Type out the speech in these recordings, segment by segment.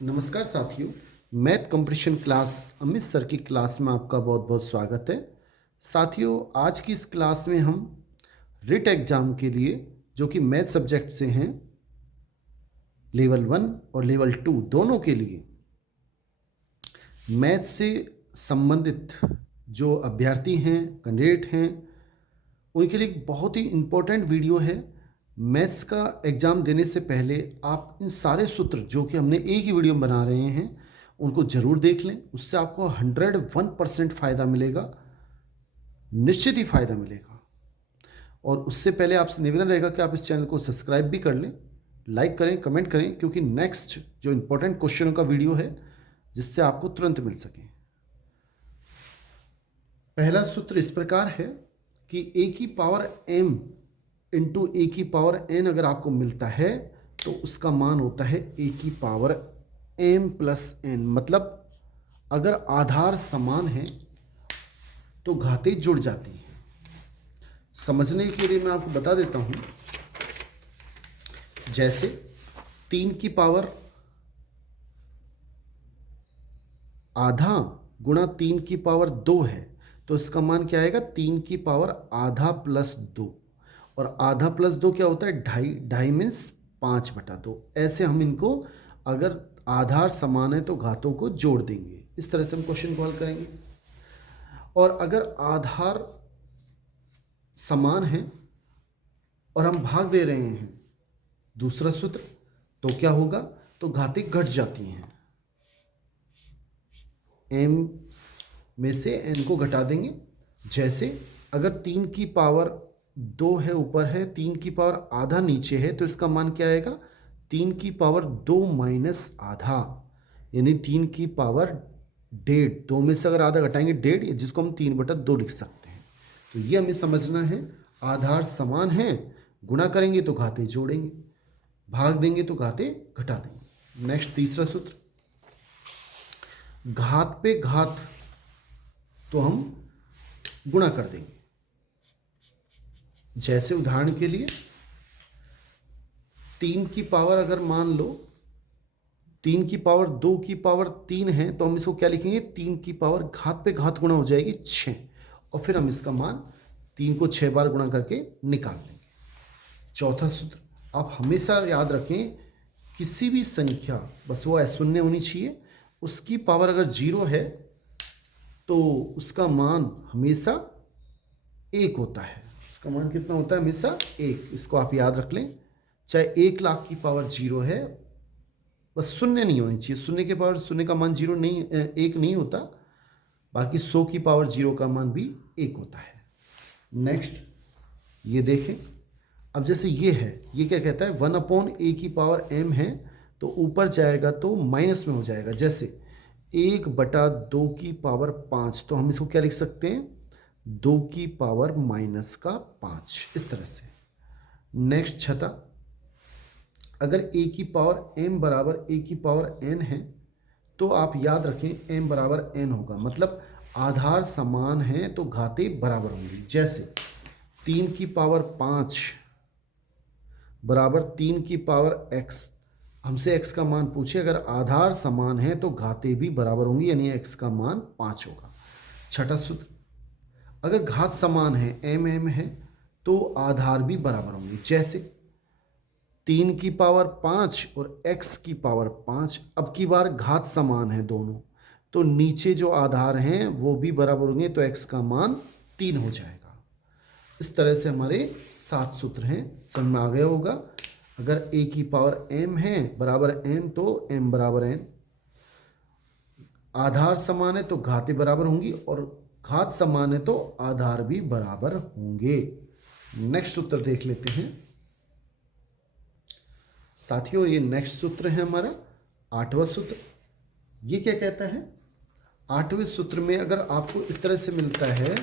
नमस्कार साथियों, math competition class Amit sir की क्लास में आपका बहुत बहुत स्वागत है। साथियों, आज की इस क्लास में हम रिट एग्ज़ाम के लिए जो कि मैथ सब्जेक्ट से हैं, लेवल 1 और लेवल 2 दोनों के लिए मैथ से संबंधित जो अभ्यर्थी हैं, कैंडिडेट हैं, उनके लिए एक बहुत ही इम्पोर्टेंट वीडियो है। मैथ्स का एग्ज़ाम देने से पहले आप इन सारे सूत्र जो कि हमने एक ही वीडियो में बना रहे हैं उनको ज़रूर देख लें। उससे आपको 101% फ़ायदा मिलेगा, निश्चित ही फ़ायदा मिलेगा। और उससे पहले आपसे निवेदन रहेगा कि आप इस चैनल को सब्सक्राइब भी कर लें, लाइक करें, कमेंट करें, क्योंकि नेक्स्ट जो इम्पोर्टेंट क्वेश्चनों का वीडियो है जिससे आपको तुरंत मिल सके। पहला सूत्र इस प्रकार है कि ए की पावर m इंटू ए की पावर n अगर आपको मिलता है तो उसका मान होता है ए की पावर m प्लस n। मतलब अगर आधार समान है तो घातें जुड़ जाती हैं। समझने के लिए मैं आपको बता देता हूं, जैसे 3 की पावर आधा गुणा 3 की पावर 2 है तो इसका मान क्या आएगा, 3 की पावर आधा प्लस 2। और आधा प्लस 2 क्या होता है, ढाई। ढाई मीन्स 5/2। ऐसे हम इनको अगर आधार समान है तो घातों को जोड़ देंगे। इस तरह से हम क्वेश्चन को हल करेंगे। और अगर आधार समान है और हम भाग दे रहे हैं, दूसरा सूत्र, तो क्या होगा, तो घातें घट जाती हैं। m में से n को घटा देंगे। जैसे अगर 3 की पावर 2 है ऊपर है, 3 की पावर आधा नीचे है, तो इसका मान क्या आएगा, 3 की पावर 2 माइनस आधा, यानी 3 की पावर 1.5। 2 में से अगर आधा घटाएंगे 1.5, जिसको हम 3/2 लिख सकते हैं। तो ये हमें समझना है, आधार समान है, गुणा करेंगे तो घाते जोड़ेंगे, भाग देंगे तो घाते घटा देंगे। नेक्स्ट तीसरा सूत्र, घात पे घात तो हम गुणा कर देंगे। जैसे उदाहरण के लिए 3 की पावर अगर मान लो 3 की पावर 2 की पावर 3 है तो हम इसको क्या लिखेंगे, 3 की पावर घात पे घात गुणा हो जाएगी 6, और फिर हम इसका मान 3 को 6 बार गुणा करके निकाल लेंगे। चौथा सूत्र, आप हमेशा याद रखें, किसी भी संख्या बस वो शून्य होनी चाहिए, उसकी पावर अगर 0 है तो उसका मान हमेशा 1 होता है। इसका मान कितना होता है, हमेशा 1। इसको आप याद रख लें। चाहे 1 लाख की पावर 0 है, बस शून्य नहीं होनी चाहिए। शून्य के पावर शून्य का मान 0 नहीं, 1 नहीं होता। बाकी 100 की पावर 0 का मान भी 1 होता है। नेक्स्ट ये देखें, अब जैसे ये है, ये क्या कहता है, 1/a की पावर m है तो ऊपर जाएगा तो माइनस में हो जाएगा। जैसे 1/2 की पावर 5, तो हम इसको क्या लिख सकते हैं, 2 की पावर -5, इस तरह से। नेक्स्ट छठा, अगर a की पावर m बराबर a की पावर n है तो आप याद रखें m बराबर n होगा। मतलब आधार समान है तो घातें बराबर होंगी। जैसे 3 की पावर 5 बराबर 3 की पावर x, हमसे x का मान पूछे, अगर आधार समान है तो घातें भी बराबर होंगी, यानी x का मान 5 होगा। छठा सूत्र, अगर घात समान है, m है, तो आधार भी बराबर होंगे। जैसे 3 की पावर 5 और x की पावर 5, अब की बार घात समान है दोनों, तो नीचे जो आधार हैं वो भी बराबर होंगे, तो x का मान 3 हो जाएगा। इस तरह से हमारे 7 सूत्र हैं, समझ में आ गया होगा। अगर a की पावर m है बराबर n तो m बराबर n, आधार समान है तो घातें बराबर होंगी, और घात समान है तो आधार भी बराबर होंगे। नेक्स्ट सूत्र देख लेते हैं साथियों। ये नेक्स्ट सूत्र है हमारा 8वां सूत्र। ये क्या कहता है, 8वें सूत्र में अगर आपको इस तरह से मिलता है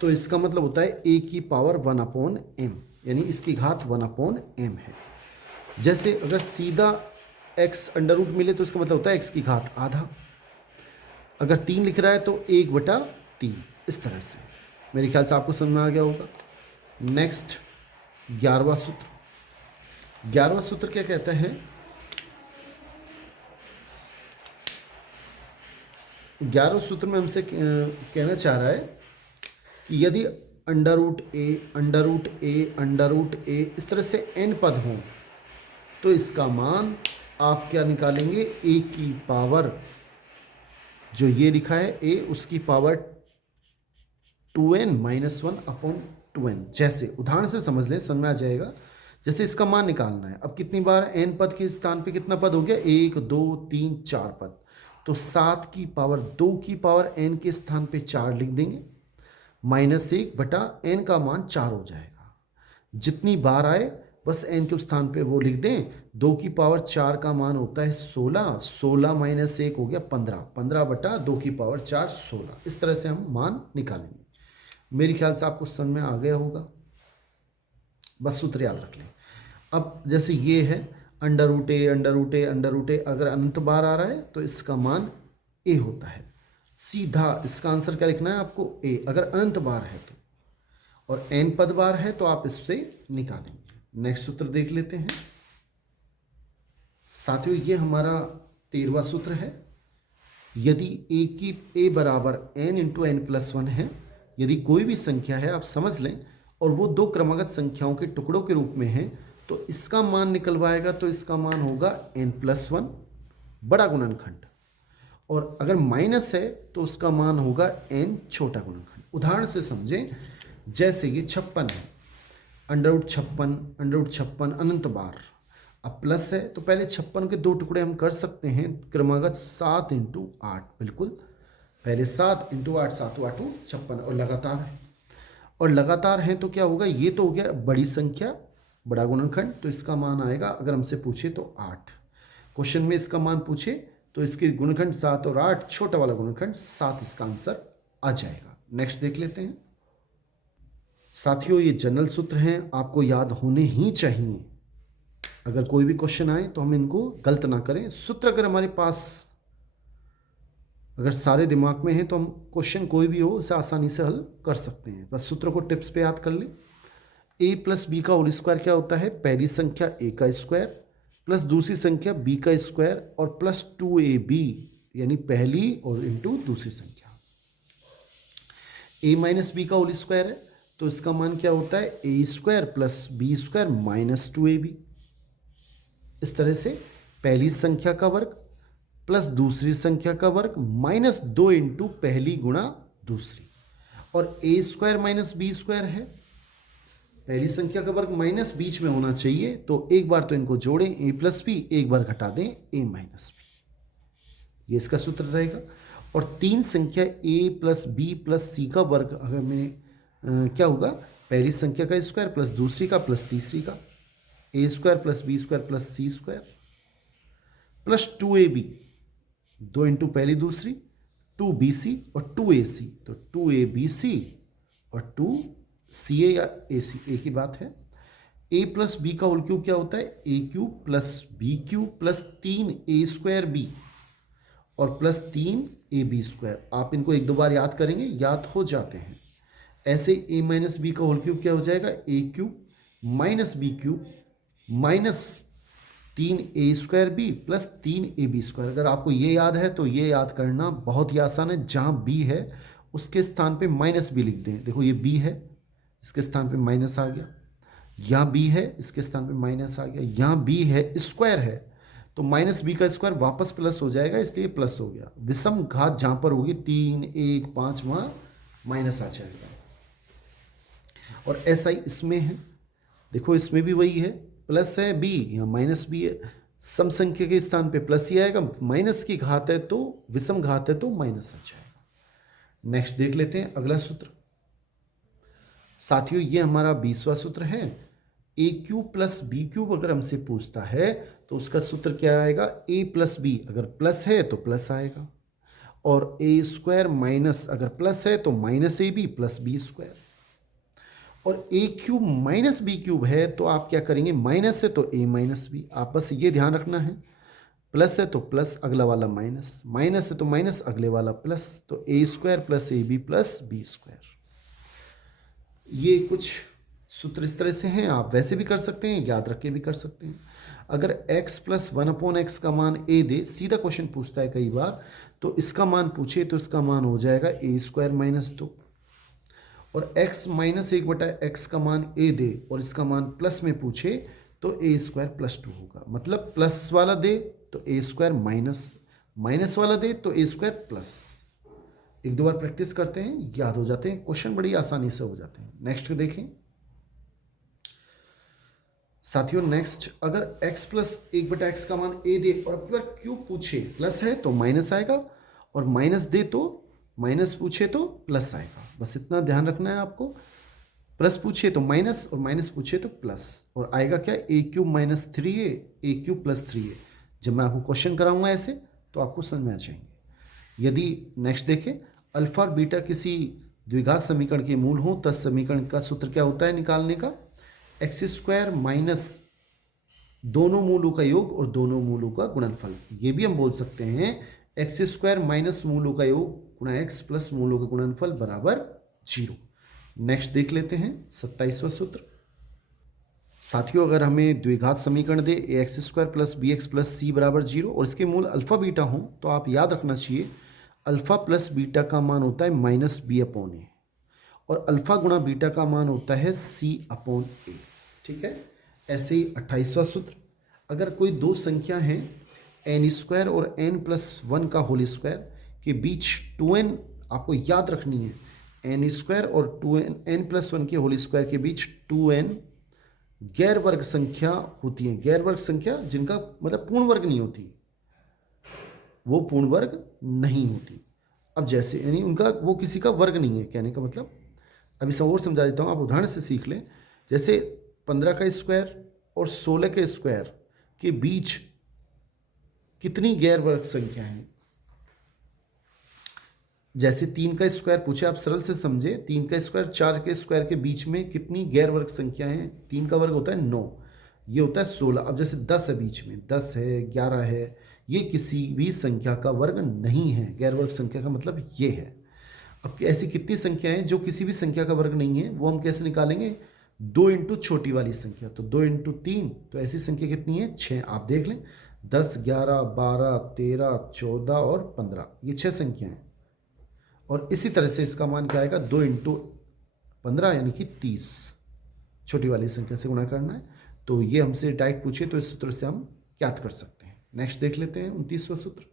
तो इसका मतलब होता है a की पावर 1/m, यानी इसकी घात 1/m है। जैसे अगर सीधा x अंडर रूट मिले तो इसका मतलब होता है x की घात आधा। अगर 3 लिख रहा है तो 1/3, इस तरह से। मेरे ख्याल से आपको समझ में आ गया होगा। नेक्स्ट 11वां सूत्र, 11वां सूत्र क्या कहता है? 11वें सूत्र में हमसे कहना चाह रहा है कि यदि under root A under root A under root ए इस तरह से n पद हों तो इसका मान आप क्या निकालेंगे? a की पावर, जो ये लिखा है a, उसकी power 2n minus 1 upon 2n। जैसे उदाहरण से समझ लें, समझ में आ जाएगा। जैसे इसका मान निकालना है, अब कितनी बार n पद के स्थान पे कितना पद हो गया? 1 2 3 4 पद। तो 7 की पावर 2 की पावर n के स्थान पे 4 लिख देंगे, माइनस 1 बटा n का मान 4 हो जाएगा। जितनी बार आए बस n के स्थान पे वो लिख दें। 2 की पावर 4 का मान होता है 16, 16 माइनस 1 हो गया 15, 15 बटा 2 की पावर 4 16। इस तरह से हम मान निकालेंगे। मेरे ख्याल से आपको समझ में आ गया होगा, बस सूत्र याद रख लें। अब जैसे ये है under root A under root A under root ए, अगर अनंत बार आ रहा है तो इसका मान ए होता है। सीधा इसका आंसर क्या लिखना है आपको? ए, अगर अनंत बार है तो। और n पद बार है तो आप इससे निकालेंगे। नेक्स्ट सूत्र देख लेते हैं साथियों, ये हमारा 13वां सूत्र है। यदि a बराबर n इंटू n प्लस 1 है, यदि कोई भी संख्या है, आप समझ लें, और वो दो क्रमागत संख्याओं के टुकड़ों के रूप में है, तो इसका मान निकलवाएगा तो इसका मान होगा n प्लस 1 बड़ा गुणनखंड, और अगर माइनस है तो उसका मान होगा n छोटा गुणनखंड। उदाहरण से समझें, जैसे ये 56 है, अंडर रूट 56 अनंत बार। अब प्लस है तो पहले 56 के दो टुकड़े हम कर सकते हैं क्रमागत 7 इंटू 8, बिल्कुल पहले 7 इंटू 8, 7 8 56, और लगातार है, और लगातार है तो क्या होगा? ये तो हो गया बड़ी संख्या, बड़ा गुणनखंड, तो इसका मान आएगा, अगर हमसे पूछे तो 8। क्वेश्चन में इसका मान पूछे तो इसके गुणनखंड 7 और 8, छोटा वाला गुणनखंड 7, इसका आंसर आ जाएगा। नेक्स्ट देख लेते हैं साथियों, ये जनरल सूत्र हैं, आपको याद होने ही चाहिए। अगर कोई भी क्वेश्चन आए तो हम इनको गलत ना करें। सूत्र अगर हमारे पास अगर सारे दिमाग में हैं तो हम क्वेश्चन कोई भी हो उसे आसानी से हल कर सकते हैं। बस सूत्र को टिप्स पे याद कर लें। a प्लस बी का होल स्क्वायर क्या होता है? पहली संख्या a का स्क्वायर प्लस दूसरी संख्या b का स्क्वायर और प्लस 2ab, यानी पहली और इंटू दूसरी संख्या। a माइनस बी का होल स्क्वायर है तो इसका मान क्या होता है? a square plus B square minus 2ab। इस तरह से पहली संख्या का वर्ग प्लस दूसरी संख्या का वर्ग माइनस 2 इंटू पहली गुणा दूसरी, और a square minus B square है, पहली संख्या का वर्ग माइनस बीच में होना चाहिए, तो एक बार तो इनको जोड़ें a प्लस बी, एक बार घटा दें a माइनस बी, ये इसका सूत्र रहेगा। और तीन संख्या a प्लस बी प्लस सी का वर्ग, अगर मैं क्या होगा? पहली संख्या का स्क्वायर प्लस दूसरी का प्लस तीसरी का, a square plus B square plus C square plus 2ab, 2 into पहली दूसरी, 2bc और 2ac, तो 2abc और 2ca या ac, एक ही बात है। a प्लस बी का होल क्यूब क्या होता है? a cube plus B cube plus 3a square B और प्लस 3ab स्क्वायर। आप इनको एक दो बार याद करेंगे, याद हो जाते हैं। ऐसे a माइनस बी का होल क्यूब क्या हो जाएगा? a cube minus B cube minus 3a square B plus 3ab square. अगर आपको ये याद है तो ये याद करना बहुत ही आसान है। जहाँ b है उसके स्थान पे माइनस बी लिख दें। देखो ये b है, इसके स्थान पे माइनस आ गया, यहाँ b है, इसके स्थान पे माइनस आ गया, यहाँ b है, स्क्वायर है, तो माइनस बी का स्क्वायर वापस प्लस हो जाएगा, इसलिए प्लस हो गया। विषम घात जहाँ पर होगी 3 1 5, वहाँ माइनस आ जाएगा। और ऐसा ही इसमें है, देखो इसमें भी वही है, प्लस है बी, यहाँ माइनस बी है, सम संख्या के स्थान पे प्लस ही आएगा, माइनस की घात है तो विषम घात है तो माइनस आ जाएगा। नेक्स्ट देख लेते हैं अगला सूत्र साथियों, ये हमारा 20वां सूत्र है। a cube plus B cube अगर हमसे पूछता है तो उसका सूत्र क्या आएगा? a प्लस बी, अगर प्लस है तो प्लस आएगा, और a स्क्वायर माइनस, अगर प्लस है तो minus ab plus B square, और a cube minus B cube है तो आप क्या करेंगे? माइनस है तो a माइनस बी। आप बस ये ध्यान रखना है, प्लस है तो प्लस, अगला वाला माइनस, माइनस है तो माइनस, अगले वाला प्लस, तो a square plus ab plus B square. ये कुछ सूत्र इस तरह से हैं, आप वैसे भी कर सकते हैं, याद रख के भी कर सकते हैं। अगर x प्लस 1/x का मान a दे, सीधा क्वेश्चन पूछता है कई बार, तो इसका मान पूछे तो इसका मान हो जाएगा a² माइनस 2। और x माइनस 1/x का मान a दे और इसका मान प्लस में पूछे तो a² प्लस 2 होगा। मतलब प्लस वाला दे तो a² माइनस, माइनस वाला दे तो a² प्लस। एक दो बार प्रैक्टिस करते हैं, याद हो जाते हैं, क्वेश्चन बड़ी आसानी से हो जाते हैं। नेक्स्ट देखें साथियों, नेक्स्ट अगर x प्लस 1/x का मान a दे और अब की बार क्यूब पूछे, प्लस है तो माइनस आएगा, और माइनस दे तो माइनस पूछे तो प्लस आएगा। बस इतना ध्यान रखना है आपको, प्लस पूछे तो माइनस और माइनस पूछे तो प्लस, और आएगा क्या a³ minus 3a, a³ plus 3a। जब मैं आपको क्वेश्चन कराऊंगा ऐसे तो आपको समझ में आ जाएंगे। यदि नेक्स्ट देखें, अल्फा और बीटा किसी द्विघात समीकरण के मूल हो, तब समीकरण का सूत्र क्या होता है निकालने का? x² माइनस दोनों मूलों का योग और दोनों मूलों का गुणनफल। ये भी हम बोल सकते हैं x² माइनस मूलों का योग गुणा x प्लस मूलों का गुणनफल बराबर 0। नेक्स्ट देख लेते हैं 27वां सूत्र। साथियों, अगर हमें द्विघात समीकरण दे ax² plus bx plus c बराबर 0 और इसके मूल अल्फा बीटा हो, तो आप याद रखना चाहिए अल्फा प्लस बीटा का मान होता है माइनस b/a और अल्फा गुणा बीटा का मान होता है c/a। ठीक है। ऐसे ही 28वां सूत्र, अगर कोई दो संख्या हैं n² और n+1 का होल स्क्वायर के बीच 2n, आपको याद रखनी है n² और 2n+1 के होल स्क्वायर के बीच 2n गैर वर्ग संख्या होती है। गैर वर्ग संख्या जिनका मतलब पूर्ण वर्ग नहीं होती, वो पूर्ण वर्ग नहीं होती। अब जैसे यानी उनका वो किसी का वर्ग नहीं है, कहने का मतलब, अभी सब और समझा देता हूँ, आप उदाहरण से सीख लें। जैसे 15 का स्क्वायर और 16 के स्क्वायर के बीच कितनी गैर वर्ग संख्या हैं? जैसे 3 का स्क्वायर पूछे, आप सरल से समझे, 3 का स्क्वायर 4 के स्क्वायर के बीच में कितनी गैर वर्ग संख्या हैं? 3 का वर्ग होता है 9, ये होता है 16। अब जैसे 10 है बीच में, 10 है, 11 है, ये किसी भी संख्या का वर्ग नहीं है। गैर वर्ग संख्या का मतलब ये है। अब ऐसी कितनी संख्या हैं जो किसी भी संख्या का वर्ग नहीं है? वो हम कैसे निकालेंगे? 2 इंटू छोटी वाली संख्या, तो 2 इंटू 3, तो ऐसी संख्या कितनी है? 6। आप देख लें 10, 11, 12, 13, 14 और 15, ये 6 संख्या हैं। और इसी तरह से इसका मान क्या आएगा? 2 इंटू 15 यानी कि 30, छोटी वाली संख्या से गुणा करना है। तो ये हमसे डायरेक्ट पूछे तो इस सूत्र से हम ज्ञात कर सकते हैं। नेक्स्ट देख लेते हैं 29वां सूत्र।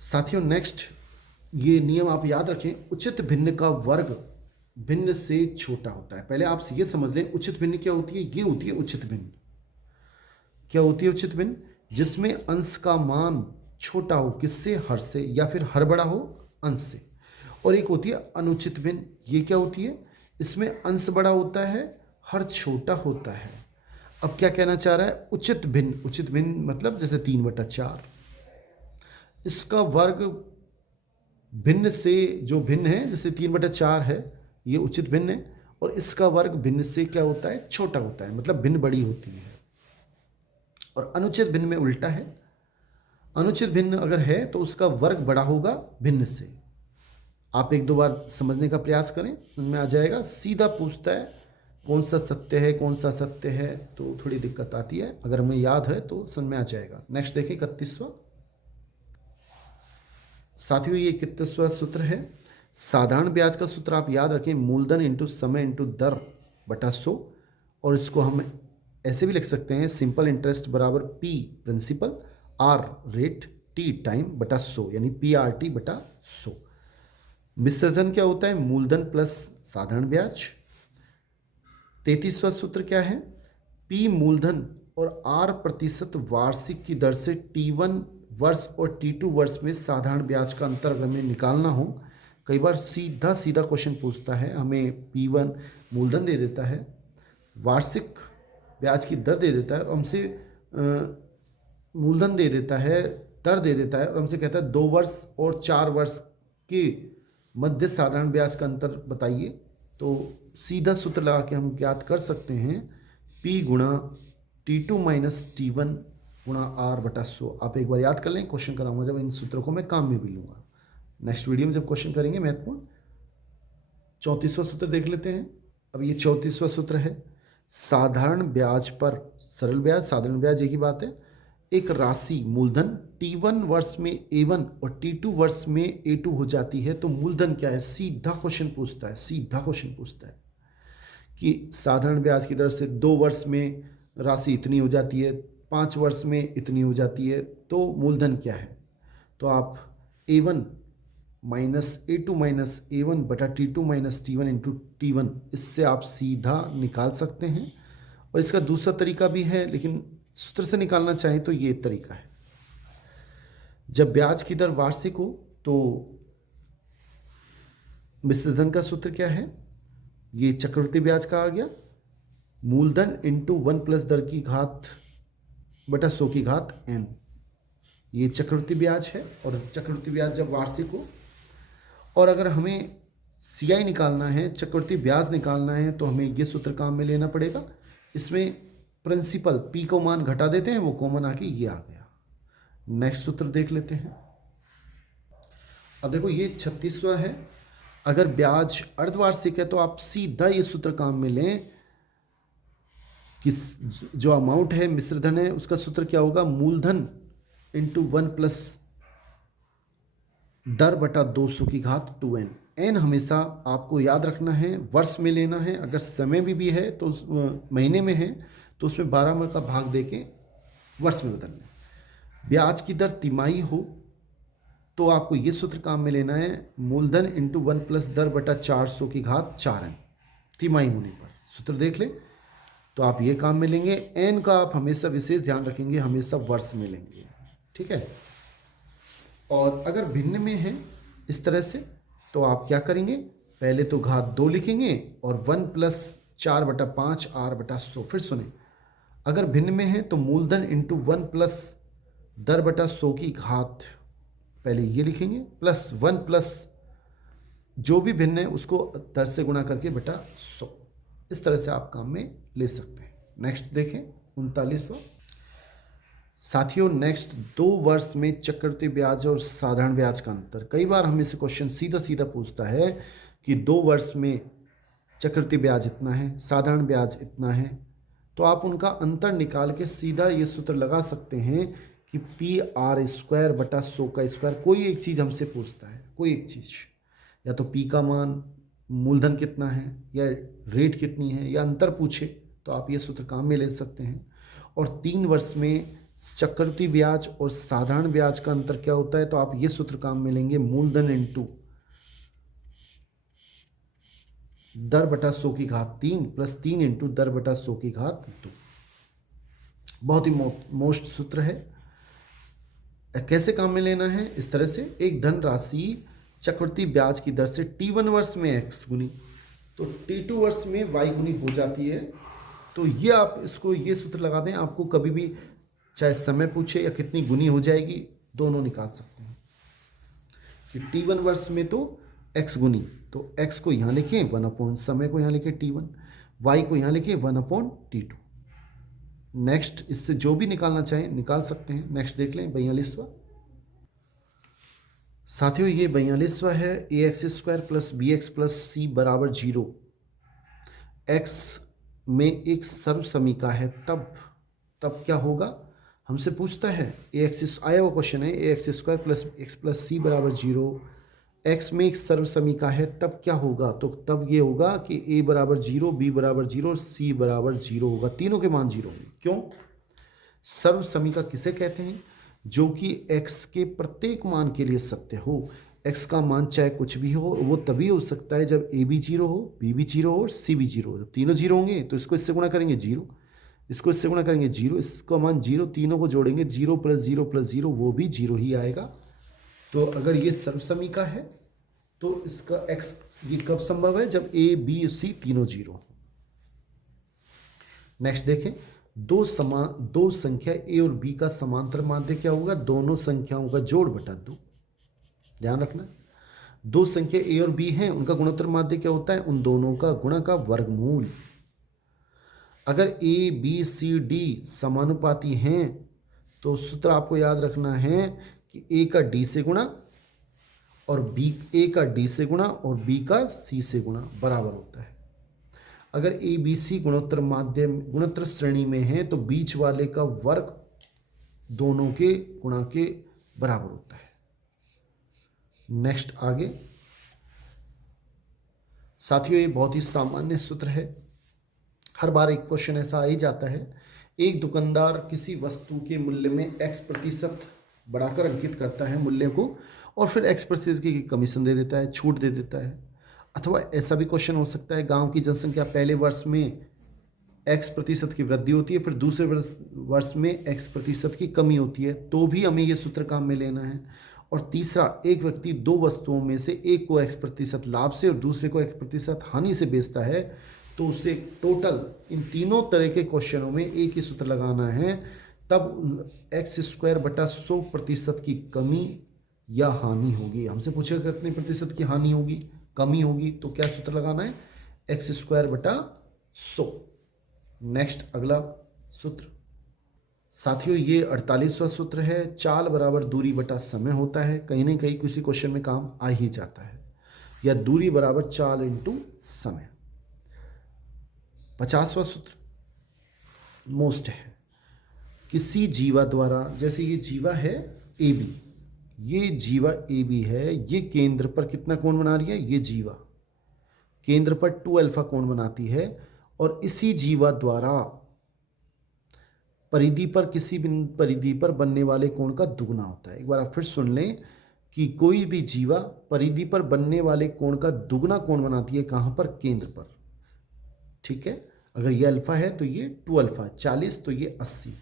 साथियों, नेक्स्ट ये नियम आप याद रखें, उचित भिन्न का वर्ग भिन्न से छोटा होता है। पहले आप ये समझ लें उचित भिन्न क्या होती है। ये होती है उचित भिन्न। क्या होती है उचित भिन्न? जिसमें अंश का मान छोटा हो, किससे? हर से, या फिर हर बड़ा हो अंश से। और एक होती है अनुचित भिन्न। ये क्या होती है? इसमें अंश बड़ा होता है, हर छोटा होता है। अब क्या कहना चाह रहा है? उचित भिन्न। उचित भिन्न मतलब जैसे 3/4, इसका वर्ग भिन्न से जो भिन्न है, जैसे 3/4 है, ये उचित भिन्न है, और इसका वर्ग भिन्न से क्या होता है? छोटा होता है, मतलब भिन्न बड़ी होती है। और अनुचित भिन्न में उल्टा है। अनुचित भिन्न अगर है तो उसका वर्ग बड़ा होगा भिन्न से। आप एक दो बार समझने का प्रयास करें, समझ में आ जाएगा। सीधा पूछता है कौन सा सत्य है, कौन सा सत्य है, तो थोड़ी दिक्कत आती है। अगर हमें याद है तो समझ में आ जाएगा। नेक्स्ट देखिए 31वां। साथियों, ये 31वां सूत्र है। साधारण ब्याज का सूत्र आप याद रखें, मूलधन इंटू समय इंटू दर बटा 100। और इसको हम ऐसे भी लिख सकते हैं, सिंपल इंटरेस्ट बराबर P principal, R rate, T time बटा 100, यानी PRT बटा 100। मिश्र धन क्या होता है? मूलधन प्लस साधारण ब्याज। 33वां सूत्र क्या है? P मूलधन और R प्रतिशत वार्षिक की दर से T1 वर्ष और T2 वर्ष में साधारण ब्याज का अंतर अगर हमें निकालना हो, कई बार सीधा सीधा क्वेश्चन पूछता है, हमें P1 मूलधन दे देता है, वार्षिक ब्याज की दर दे देता है, और हमसे मूलधन दे देता है, दर दे देता है, और हमसे कहता है 2 वर्ष और 4 वर्ष के मध्य साधारण ब्याज का अंतर बताइए। तो सीधा सूत्र लगा के हम ज्ञात कर सकते हैं P गुणा T2 माइनस T1 गुणा R बटा 100। आप एक बार याद कर लें, क्वेश्चन कराऊंगा जब इन सूत्रों को मैं काम में भी लूँगा। नेक्स्ट वीडियो में जब क्वेश्चन करेंगे महत्वपूर्ण। 34वां सूत्र देख लेते हैं। अब ये 34वां सूत्र है। साधारण ब्याज पर सरल ब्याज, साधारण ब्याज एक ही बात है, एक राशि मूलधन T1 वर्ष में A1 और T2 वर्ष में A2 हो जाती है तो मूलधन क्या है। सीधा क्वेश्चन पूछता है, सीधा क्वेश्चन पूछता है कि साधारण ब्याज की दर से 2 वर्ष में राशि इतनी हो जाती है, 5 वर्ष में इतनी हो जाती है, तो मूलधन क्या है। तो आप A1 minus A2 minus A1 बटा T2 minus T1 into T1, इससे आप सीधा निकाल सकते हैं। और इसका दूसरा तरीका भी है, लेकिन सूत्र से निकालना चाहें तो ये तरीका है। जब ब्याज की दर वार्षिक हो तो मिश्रधन का सूत्र क्या है, ये चक्रवृद्धि ब्याज का आ गया, मूलधन इंटू 1 प्लस दर की घात बटा 100 की घात n, ये चक्रवृद्धि ब्याज है। और चक्रवृद्धि ब्याज जब वार्षिक हो, और अगर हमें CI निकालना है, चक्रवृद्धि ब्याज निकालना है, तो हमें ये सूत्र काम में लेना पड़ेगा। इसमें प्रिंसिपल P को मान घटा देते हैं, वो कॉमन आके ये आ गया। नेक्स्ट सूत्र देख लेते हैं। अब देखो ये 36वां है। अगर ब्याज अर्धवार्षिक है तो आप सीधा ये सूत्र काम में लें कि जो अमाउंट है मिश्रधन है उसका सूत्र क्या होगा, मूलधन इंटू 1 प्लस दर बटा 200 की घात 2n। n हमेशा आपको याद रखना है, वर्ष में लेना है। अगर समय भी है तो महीने में है तो उसमें 12 में का भाग देके वर्ष में बदलना है। ब्याज की दर तिमाही हो तो आपको ये सूत्र काम में लेना है, मूलधन इंटू 1 प्लस दर बटा 400 की घात 4n, तिमाही होने पर। सूत्र देख लें तो आप ये काम में लेंगे। n का आप हमेशा विशेष ध्यान रखेंगे, हमेशा वर्ष में लेंगे, ठीक है। और अगर भिन्न में है इस तरह से तो आप क्या करेंगे, पहले तो घात 2 लिखेंगे और 1 प्लस 4 बटा 5 r बटा 100। फिर सुने, अगर भिन्न में है तो मूलधन इंटू 1 प्लस दर बटा 100 की घात, पहले ये लिखेंगे, प्लस 1 प्लस जो भी भिन्न है उसको दर से गुणा करके बटा 100। इस तरह से आप काम में ले सकते हैं। नेक्स्ट देखें 39वां। साथियों नेक्स्ट 2 वर्ष में चक्रवृद्धि ब्याज और साधारण ब्याज का अंतर। कई बार हमें से क्वेश्चन सीधा सीधा पूछता है कि 2 वर्ष में चक्रवृद्धि ब्याज इतना है, साधारण ब्याज इतना है, तो आप उनका अंतर निकाल के सीधा ये सूत्र लगा सकते हैं कि PR² बटा 100 का स्क्वायर। कोई एक चीज़ हमसे पूछता है, कोई एक चीज़, या तो P का मान, मूलधन कितना है, या रेट कितनी है, या अंतर पूछे तो आप ये सूत्र काम में ले सकते हैं। और 3 वर्ष में चक्रवृद्धि ब्याज और साधारण ब्याज का अंतर क्या होता है, तो आप ये सूत्र काम में लेंगे, मूलधन इंटू दर बटा 100 की घात 3 प्लस 3 इंटू दर बटा 100 की घात 2। बहुत ही मोस्ट सूत्र है। कैसे काम में लेना है, इस तरह से, एक धन राशि चक्रवृद्धि ब्याज की दर से T1 वर्ष में x गुनी तो T2 वर्ष में y गुनी हो जाती है। तो ये आप इसको ये सूत्र लगा दें, आपको कभी भी चाहे समय पूछे या कितनी गुनी हो जाएगी, दोनों निकाल सकते हैं कि T1 वर्ष में तो x गुनी, तो x को यहाँ लिखें 1/, समय को यहाँ लिखें T1, y को यहाँ लिखें 1/T2। नेक्स्ट, इससे जो भी निकालना चाहें निकाल सकते हैं। नेक्स्ट देख लें 42वां। साथियों ये 42वां है। ax² plus bx plus c बराबर 0 x में एक सर्व समीका है, तब क्या होगा हमसे पूछता है। ax आया हुआ क्वेश्चन है, ax² plus x plus c बराबर 0 x में एक सर्व समीका है, तब क्या होगा, तो तब ये होगा कि a बराबर 0, b बराबर 0, c बराबर 0 होगा। तीनों के मान 0 होंगे। क्यों? सर्व समीका किसे कहते हैं, जो कि x के प्रत्येक मान के लिए सत्य हो। x का मान चाहे कुछ भी हो, वो तभी हो सकता है जब a भी 0 हो, b भी 0 हो और c भी 0 हो। जब तीनों 0 होंगे तो इसको इससे गुणा करेंगे 0, इसको इससे गुणा करेंगे 0, इसका मान 0, तीनों को जोड़ेंगे 0 प्लस 0 प्लस 0, वो भी 0 ही आएगा। तो अगर ये सर्व समीका है तो इसका x ये कब संभव है, जब a b c तीनों 0 हो। नेक्स्ट देखें, दो संख्या a और b का समांतर माध्य क्या होगा, दोनों संख्याओं का जोड़ बटा 2। ध्यान रखना, दो संख्या a और b हैं, उनका गुणोत्तर माध्य क्या होता है, उन दोनों का गुणा का वर्गमूल। अगर a b c d समानुपाती हैं तो सूत्र आपको याद रखना है कि a का d से गुणा और a का d से गुणा और b का c से गुणा बराबर होता है। अगर ए बी सी गुणोत्तर माध्यम गुणोत्तर श्रेणी में है तो बीच वाले का वर्ग दोनों के गुणा के बराबर होता है। नेक्स्ट आगे साथियों, ये बहुत ही सामान्य सूत्र है, हर बार एक क्वेश्चन ऐसा आ ही जाता है। एक दुकानदार किसी वस्तु के मूल्य में x% बढ़ाकर अंकित करता है मूल्य को, और फिर x% की कमीशन दे देता है, छूट दे देता है। अथवा ऐसा भी क्वेश्चन हो सकता है, गांव की जनसंख्या पहले वर्ष में x% की वृद्धि होती है, फिर दूसरे वर्ष में x% की कमी होती है, तो भी हमें ये सूत्र काम में लेना है। और तीसरा, एक व्यक्ति दो वस्तुओं में से एक को x% लाभ से और दूसरे को x% हानि से बेचता है, तो उसे टोटल इन तीनों तरह के क्वेश्चनों में एक ही सूत्र लगाना है, तब x²/100% की कमी या हानि होगी। हमसे पूछेगा कितने प्रतिशत की हानि होगी, कमी होगी, तो क्या सूत्र लगाना है, x²/100। नेक्स्ट अगला सूत्र साथियों, ये 48वां सूत्र है। चाल बराबर दूरी बटा समय होता है, कहीं ना कहीं किसी क्वेश्चन में काम आ ही जाता है, या दूरी बराबर चाल इंटू समय। 50वां सूत्र मोस्ट है। किसी जीवा द्वारा, जैसे ये जीवा है ए बी, ये जीवा ए बी है, ये केंद्र पर कितना कोण बना रही है, ये जीवा केंद्र पर 2α कोण बनाती है, और इसी जीवा द्वारा परिधि पर किसी भी परिधि पर बनने वाले कोण का दुगना होता है। एक बार आप फिर सुन लें कि कोई भी जीवा परिधि पर बनने वाले कोण का दुगना कोण बनाती है, कहाँ पर, केंद्र पर। ठीक है, अगर ये अल्फा है तो ये 2α, 40 तो ये 80।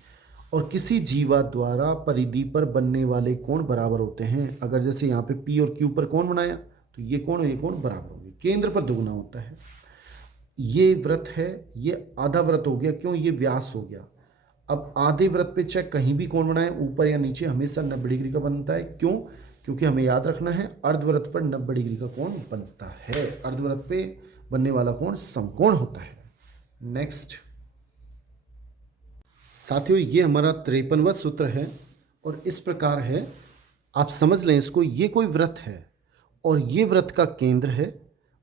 और किसी जीवा द्वारा परिधि पर बनने वाले कोण बराबर होते हैं। अगर जैसे यहाँ पे P और Q पर कोण बनाया तो ये कोण और ये कोण बराबर होंगे, केंद्र पर दुगना होता है। ये वृत्त है, ये आधा वृत्त हो गया, क्यों, ये व्यास हो गया। अब आधे वृत्त पे चाहे कहीं भी कोण बनाए, ऊपर या नीचे, हमेशा 90 डिग्री का बनता है। क्यों, क्योंकि हमें याद रखना है अर्धवृत्त पर 90 डिग्री का कोण बनता है। अर्धवृत्त पे बनने वाला कोण समकोण होता है। नेक्स्ट साथियों, ये हमारा 53वां सूत्र है, और इस प्रकार है, आप समझ लें इसको। ये कोई वृत्त है और ये वृत्त का केंद्र है।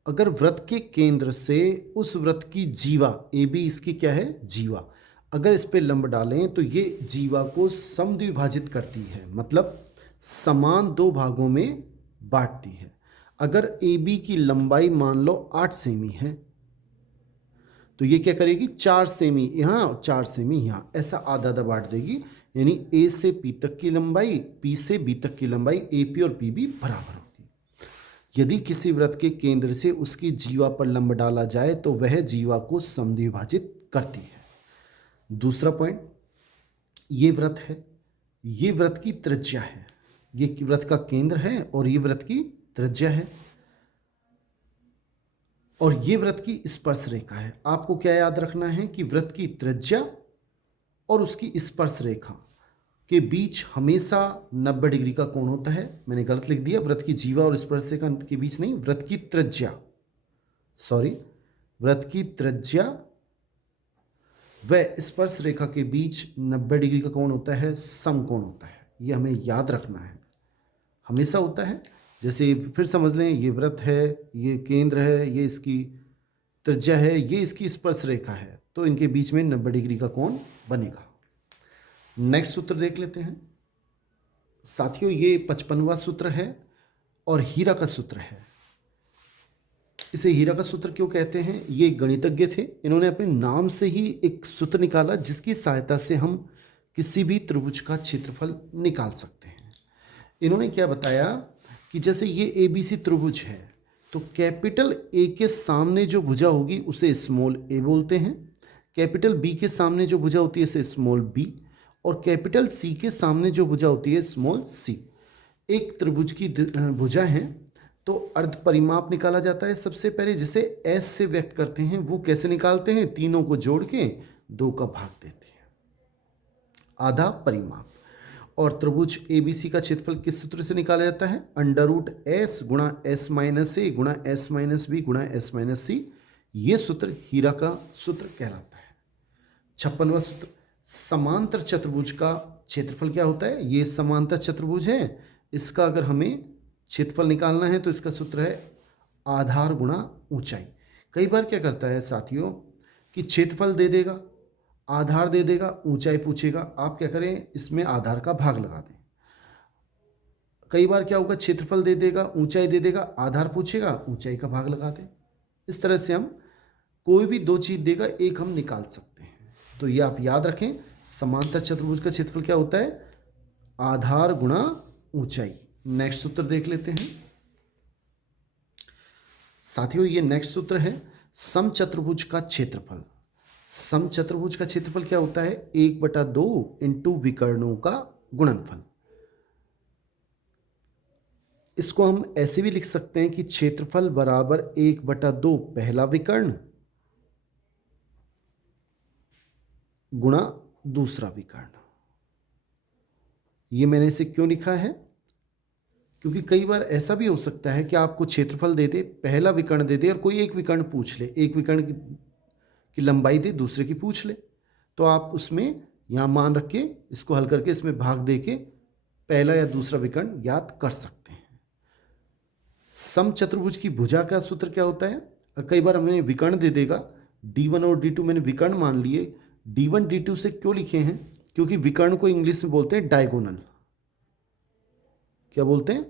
अगर वृत्त के केंद्र से उस वृत्त की जीवा ए बी, इसकी क्या है, जीवा, अगर इस पे लंब डालें तो ये जीवा को समद्विभाजित करती है, मतलब समान दो भागों में बांटती है। अगर ए बी की लंबाई मान लो 8 सेमी है, तो ये क्या करेगी, 4 सेमी यहाँ और 4 सेमी यहाँ, ऐसा आधा आधा बांट देगी। यानी ए से पी तक की लंबाई, पी से बी तक की लंबाई, ए पी और पी बी बराबर होगी। यदि किसी वृत्त के केंद्र से उसकी जीवा पर लंब डाला जाए तो वह जीवा को समद्विभाजित करती है। दूसरा पॉइंट, ये वृत्त है, ये वृत्त की त्रिज्या है, ये वृत्त का केंद्र है और ये वृत्त की त्रिज्या है, और ये वृत्त की स्पर्श रेखा है। आपको क्या याद रखना है कि वृत्त की त्रिज्या और उसकी स्पर्श रेखा के बीच हमेशा 90 डिग्री का कोण होता है। मैंने गलत लिख दिया, वृत्त की जीवा और स्पर्श रेखा के बीच नहीं, वृत्त की त्रिज्या, सॉरी, वृत्त की त्रिज्या व स्पर्श रेखा के बीच 90 डिग्री का कोण होता है, समकोण होता है। ये हमें याद रखना है, हमेशा होता है। जैसे फिर समझ लें, ये वृत्त है, ये केंद्र है, ये इसकी त्रिज्या है, ये इसकी स्पर्श रेखा है, तो इनके बीच में 90 डिग्री का कोण बनेगा। नेक्स्ट सूत्र देख लेते हैं साथियों, ये 55वां सूत्र है और हीरा का सूत्र है। इसे हीरा का सूत्र क्यों कहते हैं, ये गणितज्ञ थे, इन्होंने अपने नाम से ही एक सूत्र निकाला जिसकी सहायता से हम किसी भी त्रिभुज का क्षेत्रफल निकाल सकते हैं। इन्होंने क्या बताया कि जैसे ये ए बी सी त्रिभुज है, तो कैपिटल ए के सामने जो भुजा होगी उसे स्मॉल ए बोलते हैं, कैपिटल बी के सामने जो भुजा होती है इसे स्मॉल बी, और कैपिटल सी के सामने जो भुजा होती है स्मॉल सी। एक त्रिभुज की भुजा है तो अर्ध परिमाप निकाला जाता है सबसे पहले, जिसे एस से व्यक्त करते हैं। वो कैसे निकालते हैं, तीनों को जोड़ के 2 का भाग देते हैं, आधा परिमाप। और त्रिभुज एबीसी का क्षेत्रफल किस सूत्र से निकाला जाता है, √s गुणा s माइनस ए गुणा s माइनस बी गुणा s माइनस सी। ये सूत्र हीरा का सूत्र कहलाता है। 56वां सूत्र, समांतर चतुर्भुज का क्षेत्रफल क्या होता है। ये समांतर चतुर्भुज है, इसका अगर हमें क्षेत्रफल निकालना है तो इसका सूत्र है आधार गुणा ऊंचाई। कई बार क्या करता है साथियों कि क्षेत्रफल दे देगा, आधार दे देगा, ऊंचाई पूछेगा, आप क्या करें इसमें आधार का भाग लगा दें। कई बार क्या होगा, क्षेत्रफल दे देगा, ऊंचाई दे देगा, आधार पूछेगा, ऊंचाई का भाग लगा दें। इस तरह से हम कोई भी दो चीज देगा, एक हम निकाल सकते हैं। तो ये आप याद रखें, समांतर चतुर्भुज का क्षेत्रफल क्या होता है, आधार गुणा ऊंचाई। नेक्स्ट सूत्र देख लेते हैं साथियों, ये नेक्स्ट सूत्र है समचतुर्भुज का क्षेत्रफल। समचतुर्भुज का क्षेत्रफल क्या होता है, 1/2 इंटू विकर्णों का गुणनफल। इसको हम ऐसे भी लिख सकते हैं कि क्षेत्रफल बराबर 1/2 पहला विकर्ण गुणा दूसरा विकर्ण। ये मैंने इसे क्यों लिखा है, क्योंकि कई बार ऐसा भी हो सकता है कि आपको क्षेत्रफल दे दे, पहला विकर्ण दे दे और कोई एक विकर्ण पूछ ले, एक विकर्ण की लंबाई दे, दूसरे की पूछ ले, तो आप उसमें यहाँ मान रख के इसको हल करके इसमें भाग दे के पहला या दूसरा विकर्ण याद कर सकते हैं। समचतुर्भुज की भुजा का सूत्र क्या होता है, कई बार हमें विकर्ण दे देगा, D1 और D2 मैंने विकर्ण मान लिए, D1 D2 से क्यों लिखे हैं, क्योंकि विकर्ण को इंग्लिश में बोलते हैं डायगोनल। क्या बोलते हैं,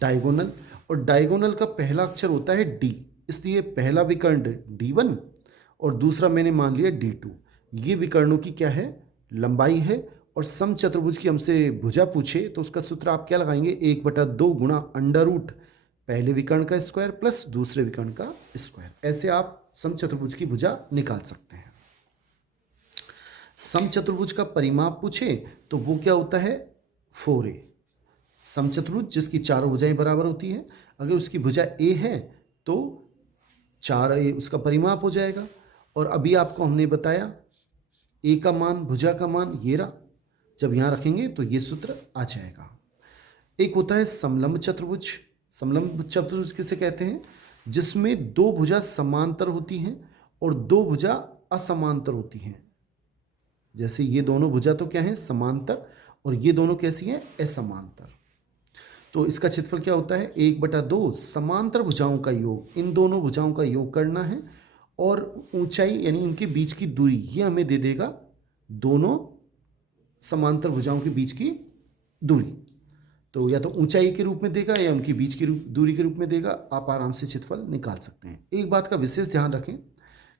डायगोनल। और डायगोनल का पहला अक्षर होता है D, इसलिए पहला विकर्ण D1 और दूसरा मैंने मान लिया D2। ये विकर्णों की क्या है, लंबाई है। और समचतुर्भुज की हमसे भुजा पूछे तो उसका सूत्र आप क्या लगाएंगे, 1/2 गुणा अंडर रूट पहले विकर्ण का स्क्वायर प्लस दूसरे विकर्ण का स्क्वायर। ऐसे आप समचतुर्भुज की भुजा निकाल सकते हैं। समचतुर्भुज का परिमाप पूछे तो वो क्या होता है, 4a। समचतुर्भुज जिसकी चारों भुजाएं बराबर होती है, अगर उसकी भुजा a है तो 4a उसका परिमाप हो जाएगा। और अभी आपको हमने बताया a का मान, भुजा का मान ये रहा, जब यहाँ रखेंगे तो ये सूत्र आ जाएगा। एक होता है समलंब चतुर्भुज। समलंब चतुर्भुज किसे कहते हैं, जिसमें दो भुजा समांतर होती हैं और दो भुजा असमांतर होती हैं। जैसे ये दोनों भुजा तो क्या है, समांतर, और ये दोनों कैसी हैं, असमांतर। तो इसका क्षेत्रफल क्या होता है, 1/2 समांतर भुजाओं का योग, इन दोनों भुजाओं का योग करना है, और ऊंचाई यानी इनके बीच की दूरी ये हमें दे देगा, दोनों समांतर भुजाओं के बीच की दूरी। तो या तो ऊंचाई के रूप में देगा या उनकी बीच की दूरी के रूप में देगा, आप आराम से क्षेत्रफल निकाल सकते हैं। एक बात का विशेष ध्यान रखें,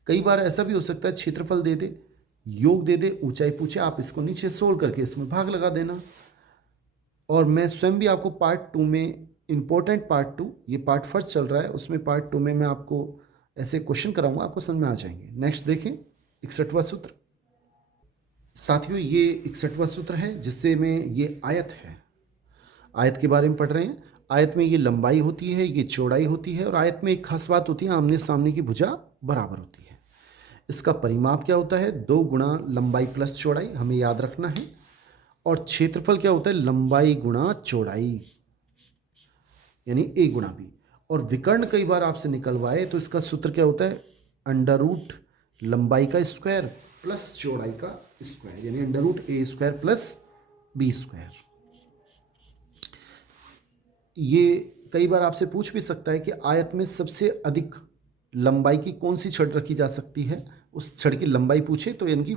कई बार ऐसा भी हो सकता है क्षेत्रफल दे दे, योग दे दे, ऊंचाई पूछे, आप इसको नीचे सोल्व करके इसमें भाग लगा देना। और मैं स्वयं भी आपको पार्ट 2 में, इंपॉर्टेंट पार्ट 2, ये पार्ट फर्स्ट चल रहा है, उसमें पार्ट 2 में मैं आपको ऐसे क्वेश्चन कराऊंगा, आपको समझ में आ जाएंगे। नेक्स्ट देखें 61वां सूत्र। साथियों ये 61वां सूत्र है जिससे में ये आयत है, आयत के बारे में पढ़ रहे हैं। आयत में ये लंबाई होती है, ये चौड़ाई होती है, और आयत में एक खास बात होती है, आमने सामने की भुजा बराबर होती है। इसका परिमाप क्या होता है, 2 गुणा लंबाई प्लस चौड़ाई, हमें याद रखना है। और क्षेत्रफल क्या होता है, लंबाई गुणा चौड़ाई, यानी a गुणा b। और विकर्ण कई बार आपसे निकलवाए तो इसका सूत्र क्या होता है, अंडर रूट लंबाई का स्क्वायर प्लस चौड़ाई का स्क्वायर, यानी under root a² plus b²। ये कई बार आपसे पूछ भी सकता है कि आयत में सबसे अधिक लंबाई की कौन सी छड़ रखी जा सकती है, उस छड़ की लंबाई पूछे तो यानी कि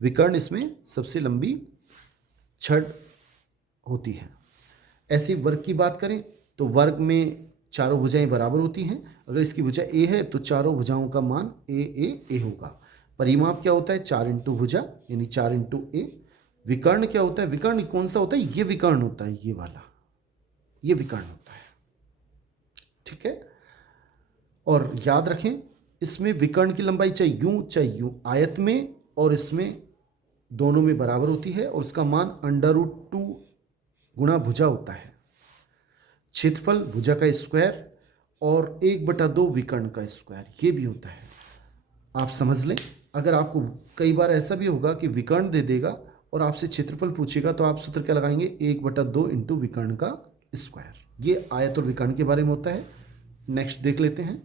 विकर्ण इसमें सबसे लंबी छड़ होती है। ऐसी वर्ग की बात करें तो वर्ग में चारों भुजाएं बराबर होती हैं। अगर इसकी भुजा a है तो चारों भुजाओं का मान a होगा। परिमाप क्या होता है, 4 इंटू भुजा यानी 4 इंटू a। विकर्ण क्या होता है, विकर्ण कौन सा होता है, ये विकर्ण होता है, ये वाला, ये विकर्ण होता है, ठीक है। और याद रखें इसमें विकर्ण की लंबाई चाहे यूं आयत में और इसमें दोनों में बराबर होती है, और उसका मान √2 गुणा भुजा होता है। क्षेत्रफल भुजा का स्क्वायर और 1/2 विकर्ण का स्क्वायर, ये भी होता है। आप समझ लें, अगर आपको कई बार ऐसा भी होगा कि विकर्ण दे देगा और आपसे क्षेत्रफल पूछेगा तो आप सूत्र क्या लगाएंगे, 1/2 इंटू विकर्ण का स्क्वायर। ये आयत और विकर्ण के बारे में होता है। नेक्स्ट देख लेते हैं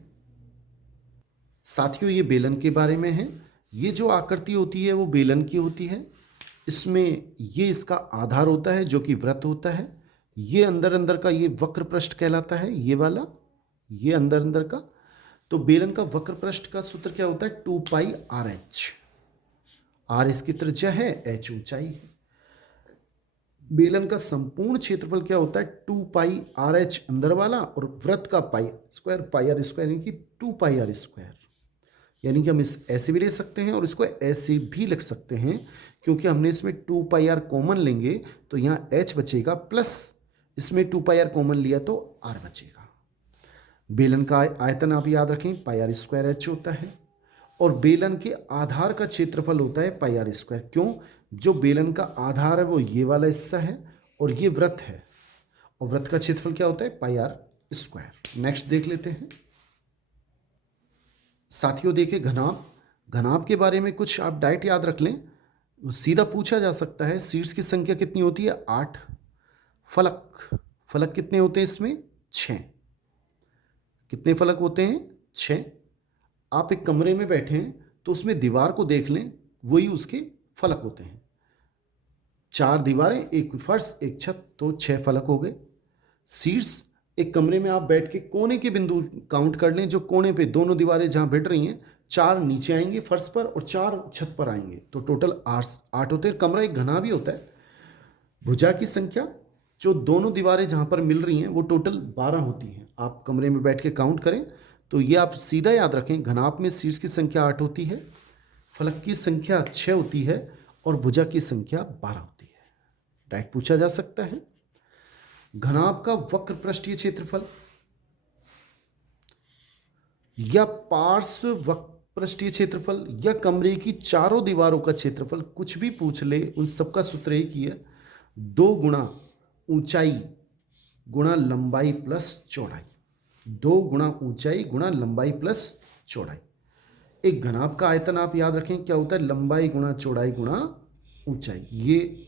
साथियों, ये बेलन के बारे में है। ये जो आकृति होती है वो बेलन की होती है। इसमें ये इसका आधार होता है जो कि वृत्त होता है। ये अंदर अंदर का ये वक्र पृष्ठ कहलाता है, ये वाला, ये अंदर अंदर का। तो बेलन का वक्र पृष्ठ का सूत्र क्या होता है, 2 पाई आर एच। आर इसकी त्रिज्या है, एच ऊंचाई है। बेलन का संपूर्ण क्षेत्रफल क्या होता है, 2 पाई आर एच अंदर वाला, और वृत्त का पाई आर स्क्वायर यानी कि 2 पाई आर स्क्वायर। यानी कि हम इस ऐसे भी ले सकते हैं और इसको ऐसे भी लिख सकते हैं, क्योंकि हमने इसमें 2 पाई आर कॉमन लेंगे तो यहाँ एच बचेगा, प्लस इसमें 2 पाई आर कॉमन लिया तो आर बचेगा। बेलन का आयतन आप याद रखें, पाई आर स्क्वायर एच होता है, और बेलन के आधार का क्षेत्रफल होता है पाई आर स्क्वायर। क्यों, जो बेलन का आधार है वो ये वाला हिस्सा है और ये वृत्त है, और वृत्त का क्षेत्रफल क्या होता है, पाई आर स्क्वायर। नेक्स्ट देख लेते हैं साथियों, देखिए घनाभ। घनाभ के बारे में कुछ आप डाइट याद रख लें, सीधा पूछा जा सकता है। सीट्स की संख्या कितनी होती है, 8। फलक कितने होते हैं इसमें, 6। कितने फलक होते हैं, 6। आप एक कमरे में बैठे हैं तो उसमें दीवार को देख लें, वही उसके फलक होते हैं। 4 दीवारें, एक फर्श, एक छत, तो 6 फलक हो गए। सीट्स, एक कमरे में आप बैठ के कोने के बिंदु काउंट कर लें, जो कोने पे दोनों दीवारें जहां भिड़ रही हैं, 4 नीचे आएंगे फर्श पर और 4 छत पर आएंगे, तो टोटल 8 होते हैं। कमरा एक घना भी होता है। भुजा की संख्या, जो दोनों दीवारें जहां पर मिल रही हैं वो टोटल 12 होती हैं। आप कमरे में बैठ के काउंट करें तो ये आप सीधा याद रखें, घनाभ में सीट्स की संख्या 8 होती है, फलक की संख्या 6 होती है और भुजा की संख्या 12 होती है। डाइट पूछा जा सकता है। घनाभ का वक्र पृष्ठीय क्षेत्रफल या पार्श्व वक्र पृष्ठीय क्षेत्रफल या कमरे की चारों दीवारों का क्षेत्रफल, कुछ भी पूछ ले, उन सबका सूत्र एक ही है, 2 गुणा ऊंचाई गुणा लंबाई प्लस चौड़ाई। 2 गुणा ऊंचाई गुणा लंबाई प्लस चौड़ाई। एक घनाभ का आयतन आप याद रखें क्या होता है, लंबाई गुणा चौड़ाई गुणा ऊंचाई। ये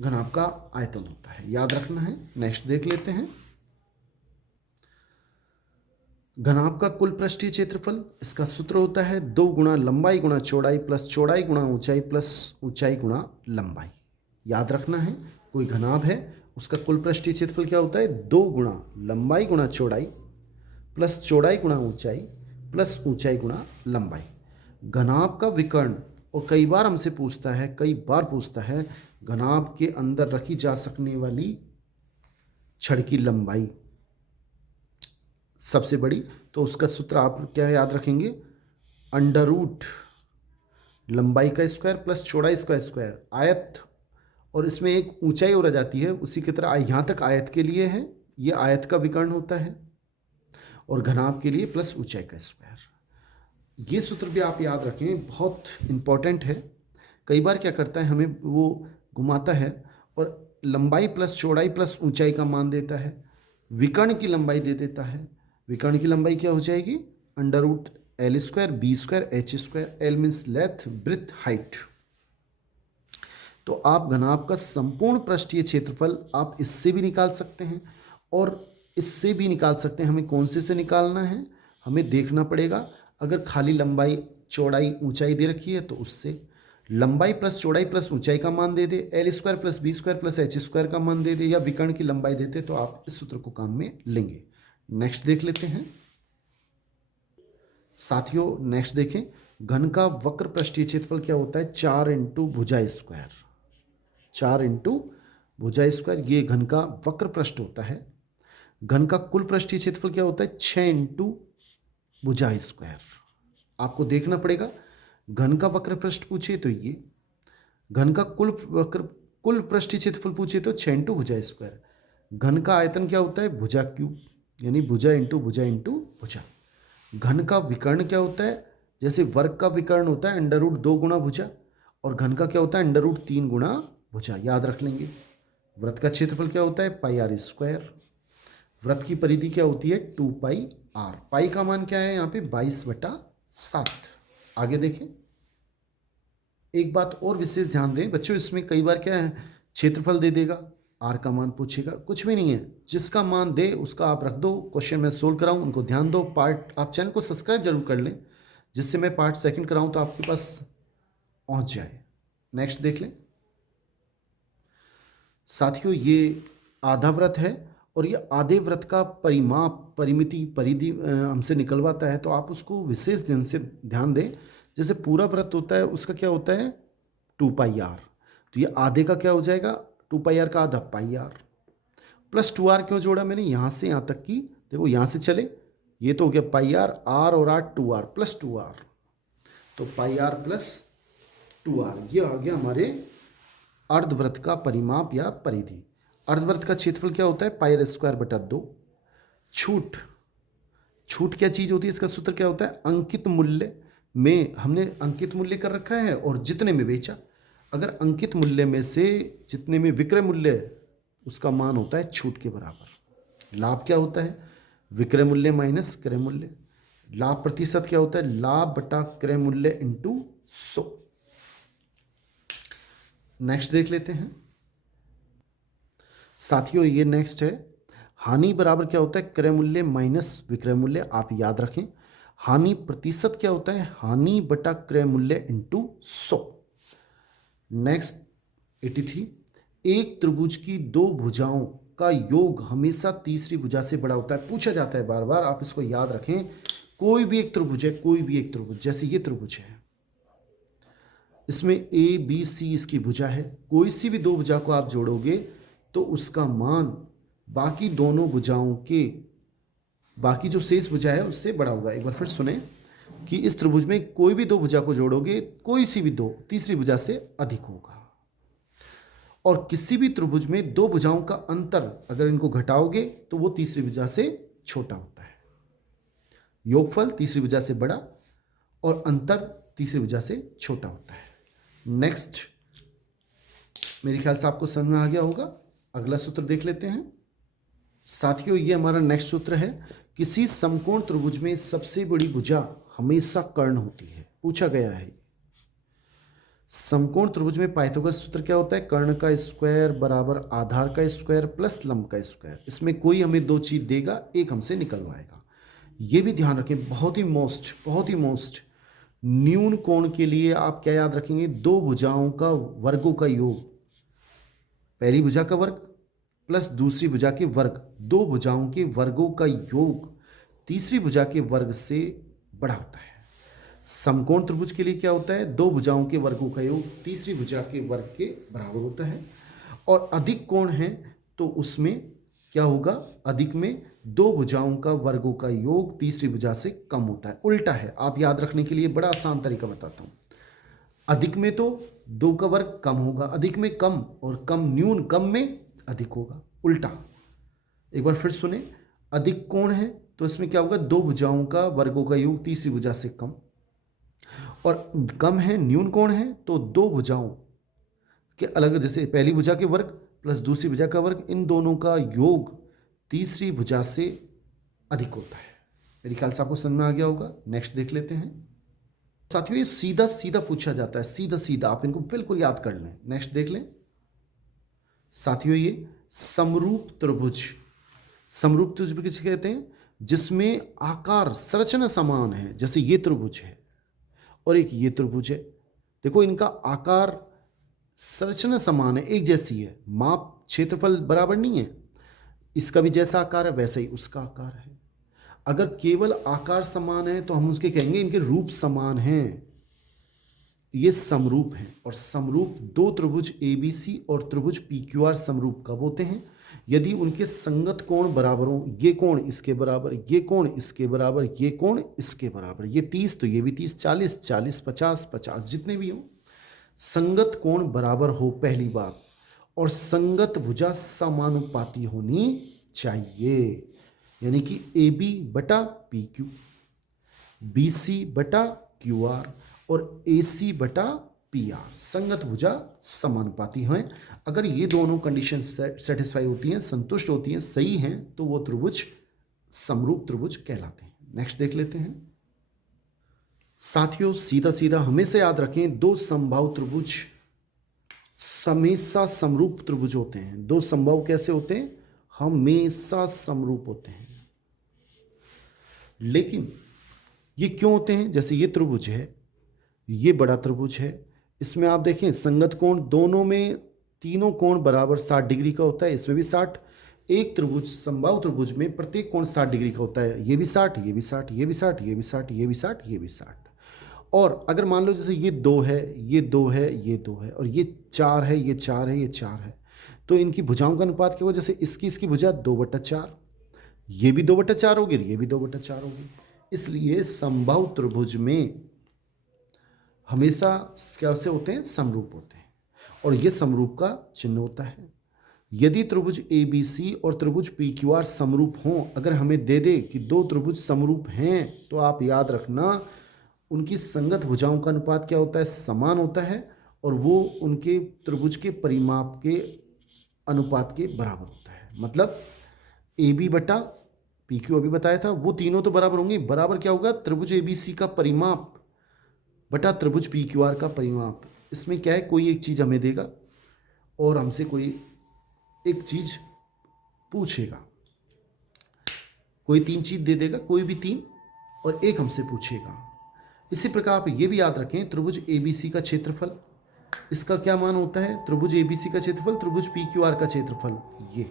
घनाभ का आयतन होता है, याद रखना है। नेक्स्ट देख लेते हैं घनाभ का कुल पृष्ठीय क्षेत्रफल। इसका सूत्र होता है 2 गुणा लंबाई गुणा चौड़ाई प्लस चौड़ाई गुणा ऊंचाई प्लस ऊंचाई गुणा लंबाई। याद रखना है, कोई घनाभ है उसका कुल पृष्ठीय क्षेत्रफल क्या होता है, 2 गुणा लंबाई गुणा चौड़ाई प्लस चौड़ाई गुणा ऊंचाई प्लस ऊंचाई गुणा लंबाई। घनाभ का विकर्ण, और कई बार हमसे पूछता है, कई बार पूछता है, घनाभ के अंदर रखी जा सकने वाली छड़ की लंबाई सबसे बड़ी, तो उसका सूत्र आप क्या याद रखेंगे, अंडर रूट लंबाई का स्क्वायर प्लस चौड़ाई का स्क्वायर। आयत, और इसमें एक ऊंचाई और आ जाती है, उसी की तरह यहाँ तक आयत के लिए है, ये आयत का विकर्ण होता है, और घनाभ के लिए प्लस ऊंचाई का स्क्वायर। ये सूत्र भी आप याद रखें, बहुत इंपॉर्टेंट है। कई बार क्या करता है, हमें वो घुमाता है और लंबाई प्लस चौड़ाई प्लस ऊंचाई का मान देता है, विकर्ण की लंबाई दे देता है। विकर्ण की लंबाई क्या हो जाएगी, under root L square B square H square. L means length, breadth, height. तो आप घनाभ का संपूर्ण पृष्ठीय क्षेत्रफल आप इससे भी निकाल सकते हैं और इससे भी निकाल सकते हैं। हमें कौन से निकालना है, हमें देखना पड़ेगा। अगर खाली लंबाई चौड़ाई ऊंचाई दे रखी है तो उससे लंबाई प्लस चौड़ाई प्लस ऊंचाई का मान दे दे, L square plus B square plus H square का मान दे दे, या विकर्ण की लंबाई देते, तो आप इस सूत्र को काम में लेंगे। नेक्स्ट देख लेते हैं साथियों। नेक्स्ट देखें, घन का वक्र पृष्ठीय क्षेत्रफल क्या होता है, 4 इंटू भुजा स्क्वायर। 4 इंटू भुजा स्क्वायर, ये घन का वक्र पृष्ठ होता है। घन का कुल पृष्ठीय क्षेत्रफल क्या होता है, 6 इंटू भुजा स्क्वायर। आपको देखना पड़ेगा, घन का वक्र पृष्ठ पूछे तो ये, घन का कुल पृष्ठीय क्षेत्रफल पूछे तो 6 इंटू भुजा स्क्वायर। घन का आयतन क्या होता है, भुजा क्यूब, यानी भुजा इंटू भुजा इंटू भुजा। घन का विकर्ण क्या होता है, जैसे वर्ग का विकर्ण होता है अंडर रूट 2 गुणा भुजा, और घन का क्या होता है अंडर रूट 3 गुणा भुजा। याद रख लेंगे। वृत्त का क्षेत्रफल क्या होता है, पाई आर स्क्वायर। वृत्त की परिधि क्या होती है, 2 पाई आर। पाई का मान क्या है यहाँ पे, 22/7। आगे देखें, एक बात और विशेष ध्यान दें बच्चों, इसमें कई बार क्या है, क्षेत्रफल दे देगा, आर का मान पूछेगा, कुछ भी नहीं है, जिसका मान दे उसका आप रख दो। क्वेश्चन मैं सोल्व कराऊं उनको ध्यान दो। पार्ट आप चैनल को सब्सक्राइब जरूर कर लें, जिससे मैं पार्ट सेकंड कराऊं तो आपके पास पहुंच जाए। नेक्स्ट देख लें साथियों, ये आधा वृत्त है और ये आधे वृत्त का परिमाप, परिमिति, परिधि हमसे निकलवाता है, तो आप उसको विशेष ध्यान दें। जैसे पूरा वृत्त होता है उसका क्या होता है 2πr, तो ये आधे का क्या हो जाएगा 2πr का आधा πr प्लस 2r क्यों जोड़ा मैंने यहाँ से यहाँ तक की, देखो यहाँ से चले, ये तो हो गया πr, r और r 2r प्लस 2r, तो πr प्लस 2r, ये आ गया हमारे अर्धवृत्त का परिमाप या परिधि। अर्धवृत्त का क्षेत्रफल क्या होता है πr²/2। छूट क्या चीज होती है, इसका सूत्र क्या होता है अंकित मूल्य में, हमने अंकित मूल्य कर रखा है और जितने में बेचा, अगर अंकित मूल्य में से जितने में विक्रय मूल्य उसका मान होता है छूट के बराबर। लाभ क्या होता है विक्रय मूल्य माइनस क्रय मूल्य। लाभ प्रतिशत क्या होता है लाभ बटा क्रय मूल्य इंटू 100। नेक्स्ट देख लेते हैं साथियों, ये नेक्स्ट है हानि बराबर क्या होता है क्रय मूल्य माइनस विक्रय मूल्य। आप याद रखें हानि प्रतिशत क्या होता है हानि बटा क्रय मूल्य इंटू 100। नेक्स्ट 83, एक त्रिभुज की दो भुजाओं का योग हमेशा तीसरी भुजा से बड़ा होता है। पूछा जाता है बार बार, आप इसको याद रखें। कोई भी एक त्रिभुज है, कोई भी एक त्रिभुज, जैसे ये त्रिभुज है, इसमें ए बी सी इसकी भुजा है, कोई सी भी दो भुजा को आप जोड़ोगे तो उसका मान बाकी दोनों भुजाओं के, बाकी जो शेष भुजा है उससे बड़ा होगा। एक बार फिर सुने कि इस त्रिभुज में कोई भी दो भुजा को जोड़ोगे, कोई सी भी दो तीसरी भुजा से अधिक होगा। और किसी भी त्रिभुज में दो भुजाओं का अंतर अगर इनको घटाओगे तो वो तीसरी भुजा से छोटा होता है। योगफल तीसरी भुजा से बड़ा और अंतर तीसरी भुजा से छोटा होता है। नेक्स्ट, मेरे ख्याल से आपको समझ में आ गया होगा। अगला सूत्र देख लेते हैं साथियों, ये हमारा नेक्स्ट सूत्र है। किसी समकोण त्रिभुज में सबसे बड़ी भुजा हमेशा कर्ण होती है। पूछा गया है समकोण त्रिभुज में पाइथागोरस सूत्र क्या होता है कर्ण का स्क्वायर बराबर आधार का स्क्वायर प्लस लंब का स्क्वायर। इसमें कोई हमें दो चीज देगा, एक हमसे निकलवाएगा। ये भी ध्यान रखें, बहुत ही मोस्ट न्यून कोण के लिए आप क्या याद रखेंगे दो भुजाओं का वर्गों का योग, पहली भुजा का वर्ग प्लस दूसरी भुजा के वर्ग, दो भुजाओं के वर्गों का योग तीसरी भुजा के वर्ग से बड़ा होता है। समकोण त्रिभुज के लिए क्या होता है दो भुजाओं के वर्गों का योग तीसरी भुजा के वर्ग के बराबर होता है। और अधिक कोण है तो उसमें क्या होगा अधिक में दो भुजाओं का वर्गों का योग तीसरी भुजा से कम होता है। उल्टा है, आप याद रखने के लिए बड़ा आसान तरीका बताता हूं। अधिक में तो दो का वर्ग कम होगा, अधिक में कम, और कम न्यून कम में अधिक होगा। उल्टा एक बार फिर सुने, अधिक कोण है तो इसमें क्या होगा दो भुजाओं का वर्गों का योग तीसरी भुजा से कम, और कम है न्यून कोण है तो दो भुजाओं के अलग, जैसे पहली भुजा के वर्ग प्लस दूसरी भुजा का वर्ग, इन दोनों का योग तीसरी भुजा से अधिक होता है। मेरे ख्याल से आपको समझ में आ गया होगा। नेक्स्ट देख लेते हैं साथियों, ये सीधा सीधा पूछा जाता है, सीधा सीधा आप इनको बिल्कुल याद कर लें। नेक्स्ट देख लें साथियों, ये समरूप त्रिभुज, समरूप त्रिभुज किसे कहते हैं जिसमें आकार संरचना समान है। जैसे ये त्रिभुज है और एक ये त्रिभुज है, देखो इनका आकार संरचना समान है, एक जैसी है, माप क्षेत्रफल बराबर नहीं है, इसका भी जैसा आकार है वैसा ही उसका आकार है। अगर केवल आकार समान है तो हम उसके कहेंगे इनके रूप समान हैं, ये समरूप हैं। और समरूप दो त्रिभुज ABC और त्रिभुज PQR समरूप कब होते हैं यदि उनके संगत कोण बराबर हो। ये कोण इसके बराबर, ये कोण इसके बराबर, ये कोण इसके बराबर, ये 30 तो ये भी 30, 40 40, 50 50, जितने भी हो संगत कोण बराबर हो पहली बात, और संगत भुजा समानुपाती होनी चाहिए। यानी कि AB बटा PQ, BC बटा QR और AC बटा PR संगत भुजा समानुपाती हैं। अगर ये दोनों कंडीशन सेटिस्फाई होती हैं, संतुष्ट होती हैं, सही हैं, तो वो त्रिभुज समरूप त्रिभुज कहलाते हैं। नेक्स्ट देख लेते हैं साथियों, सीधा सीधा हमेशा याद रखें दो समबाहु त्रिभुज हमेशा समरूप त्रिभुज होते हैं। दो समबाहु कैसे होते हैं हमेशा समरूप होते हैं। लेकिन ये क्यों होते हैं, जैसे ये त्रिभुज है, ये बड़ा त्रिभुज है, इसमें आप देखें संगत कोण दोनों में तीनों कोण बराबर 60 डिग्री का होता है, इसमें भी 60, एक त्रिभुज समबाहु त्रिभुज में प्रत्येक कोण 60 डिग्री का होता है। ये भी 60, ये भी 60, ये भी 60, ये भी 60, ये भी 60, ये भी 60। और अगर मान लो जैसे ये 2 है, ये 2 है, ये 2 है, और ये 4 है, ये 4 है, ये 4 है, तो इनकी भुजाओं का अनुपात क्या होगा? जैसे इसकी भुजा 2/4, ये भी 2/4 होगी, ये भी 2/4 होगी। इसलिए समबाहु त्रिभुज में हमेशा कैसे होते हैं? समरूप होते हैं, और ये समरूप का चिन्ह होता है। यदि त्रिभुज ABC और त्रिभुज PQR समरूप हों, अगर हमें दे दे कि दो त्रिभुज समरूप हैं, तो आप याद रखना उनकी संगत भुजाओं का अनुपात क्या होता है? समान होता है, और वो उनके त्रिभुज के परिमाप के अनुपात के बराबर होता है। मतलब AB बटा PQ अभी बताया था, वो तीनों तो बराबर होंगे। बराबर क्या होगा? त्रिभुज ABC का परिमाप बटा त्रिभुज PQR का परिमाप। इसमें क्या है? कोई एक चीज़ हमें देगा और हमसे कोई एक चीज़ पूछेगा, कोई 3 चीज़ दे देगा, कोई भी 3, और एक हमसे पूछेगा। इसी प्रकार आप ये भी याद रखें, त्रिभुज ABC का क्षेत्रफल, इसका क्या मान होता है? त्रिभुज ABC का क्षेत्रफल त्रिभुज PQR का क्षेत्रफल, ये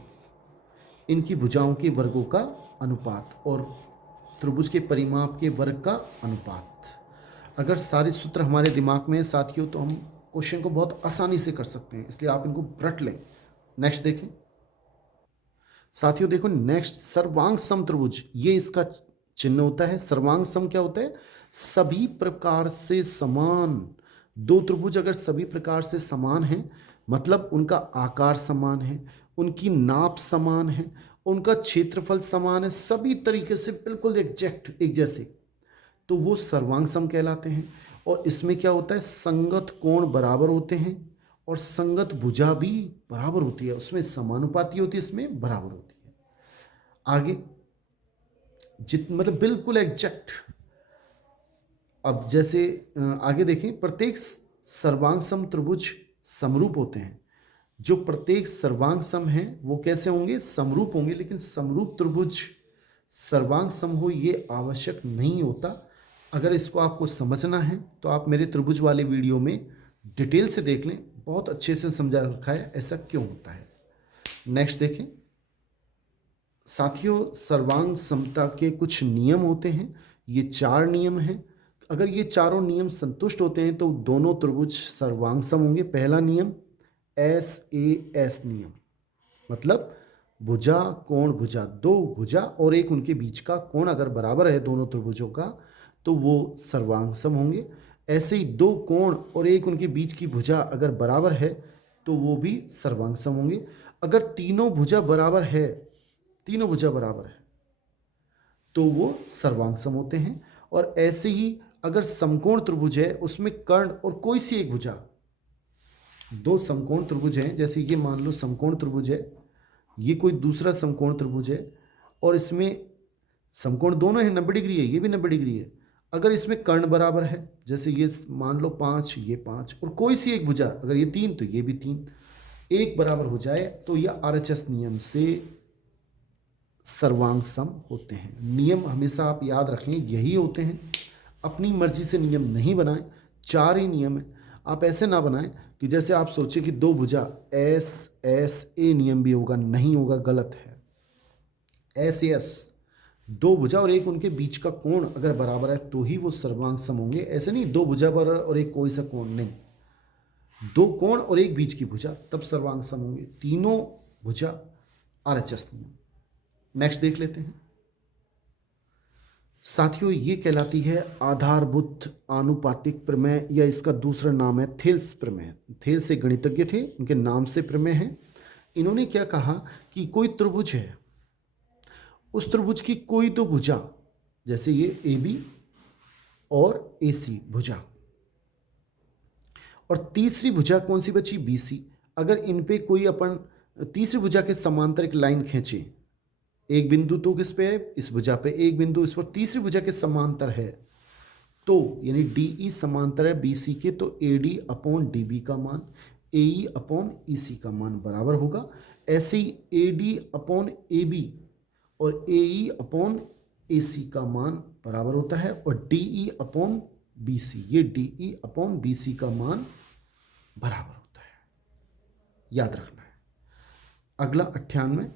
इनकी भुजाओं के वर्गों का अनुपात और त्रिभुज के परिमाप के वर्ग का अनुपात। अगर सारे सूत्र हमारे दिमाग में है साथियों, तो हम क्वेश्चन को बहुत आसानी से कर सकते हैं, इसलिए आप इनको रट लें। नेक्स्ट देखें साथियों, देखो नेक्स्ट, सर्वांग सम त्रिभुज, ये इसका चिन्ह होता है। सर्वांग सम क्या होता है? सभी प्रकार से समान। दो त्रिभुज अगर सभी प्रकार से समान हैं, मतलब उनका आकार समान है, उनकी नाप समान है, उनका क्षेत्रफल समान है, सभी तरीके से बिल्कुल एग्जैक्ट एक जैसे, तो वो सर्वांग सम कहलाते हैं। और इसमें क्या होता है? संगत कोण बराबर होते हैं और संगत भुजा भी बराबर होती है, उसमें समानुपाती होती है, इसमें बराबर होती है। आगे मतलब बिल्कुल एग्जैक्ट। अब जैसे आगे देखें, प्रत्येक सर्वांग सम त्रिभुज समरूप होते हैं। जो प्रत्येक सर्वांग सम हैं वो कैसे होंगे? समरूप होंगे। लेकिन समरूप त्रिभुज सर्वांग सम हो ये आवश्यक नहीं होता। अगर इसको आपको समझना है तो आप मेरे त्रिभुज वाले वीडियो में डिटेल से देख लें, बहुत अच्छे से समझा रखा है ऐसा क्यों होता है। नेक्स्ट देखें साथियों, सर्वांग समता के कुछ नियम होते हैं। ये 4 नियम हैं। अगर ये चारों नियम संतुष्ट होते हैं तो दोनों त्रिभुज सर्वांग सम होंगे। पहला नियम SAS नियम, मतलब भुजा कोण भुजा, दो भुजा और एक उनके बीच का कोण अगर बराबर है दोनों त्रिभुजों का, तो वो सर्वांग सम होंगे। ऐसे ही दो कोण और एक उनके बीच की भुजा अगर बराबर है तो वो भी सर्वांग सम होंगे। अगर तीनों भुजा बराबर है, तीनों भुजा बराबर है, तो वो सर्वांग सम होते हैं। और ऐसे ही अगर समकोण त्रिभुज है, उसमें कर्ण और कोई सी एक भुजा, दो समकोण त्रिभुज हैं, जैसे ये मान लो समकोण त्रिभुज है, ये कोई दूसरा समकोण त्रिभुज है, और इसमें समकोण दोनों है, 90 डिग्री है, ये भी 90 डिग्री है। अगर इसमें कर्ण बराबर है, जैसे ये मान लो 5, ये 5, और कोई सी एक भुजा, अगर ये 3 तो ये भी 3, एक बराबर हो जाए, तो यह RHS नियम से सर्वांग सम होते हैं। नियम हमेशा आप याद रखें यही होते हैं। अपनी मर्जी से नियम नहीं बनाएं, 4 ही नियम है। आप ऐसे ना बनाएं कि जैसे आप सोचें कि दो भुजा SSA नियम भी होगा, नहीं होगा, गलत है। SAS दो भुजा और एक उनके बीच का कोण अगर बराबर है तो ही वो सर्वांग सम होंगे। ऐसे नहीं दो भुजा बराबर और एक कोई सा कोण नहीं, दो कोण और एक बीच की भुजा तब सर्वांग सम होंगे। तीनों भुजा RHS नियम। नेक्स्ट देख लेते हैं साथियों, ये कहलाती है आधारभूत आनुपातिक प्रमेय, या इसका दूसरा नाम है थेल्स प्रमेय। थेल्स एक गणितज्ञ थे, उनके नाम से प्रमेय है। इन्होंने क्या कहा कि कोई त्रिभुज है, उस त्रिभुज की कोई तो भुजा, जैसे ये AB और AC भुजा, और तीसरी भुजा कौन सी बची? BC। अगर इन पे कोई अपन तीसरी भुजा के समांतर एक लाइन खींचे, एक बिंदु तो किस पे है? इस भुजा पे, एक बिंदु इस पर तीसरी भुजा के समांतर है, तो यानी DE समांतर है BC के, तो AD अपॉन DB का मान AE अपॉन EC का मान बराबर होगा। ऐसे ही AD अपॉन AB और AE अपॉन AC का मान बराबर होता है, और DE अपॉन BC, ये DE अपॉन BC का मान बराबर होता है, याद रखना है। अगला 98,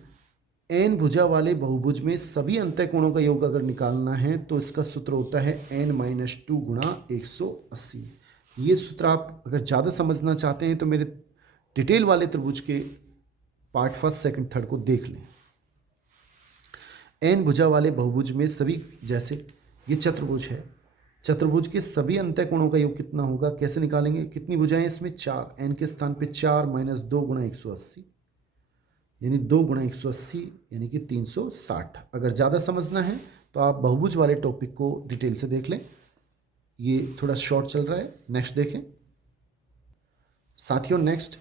एन भुजा वाले बहुभुज में सभी अंतःकोणों का योग अगर निकालना है तो इसका सूत्र होता है n-2 गुणा 180। ये सूत्र आप अगर ज़्यादा समझना चाहते हैं तो मेरे डिटेल वाले त्रिभुज के पार्ट फर्स्ट सेकंड थर्ड को देख लें। एन भुजा वाले बहुभुज में सभी, जैसे ये चतुर्भुज है, चतुर्भुज के सभी अंतःकोणों का योग कितना होगा, कैसे निकालेंगे? कितनी भुजाएं इसमें? 4, एन के स्थान पे 4 - 2 गुणा 180, यानी 2 गुणा 180 यानी कि 360। अगर ज़्यादा समझना है तो आप बहुभुज वाले टॉपिक को डिटेल से देख लें, ये थोड़ा शॉर्ट चल रहा है। नेक्स्ट देखें साथियों, नेक्स्ट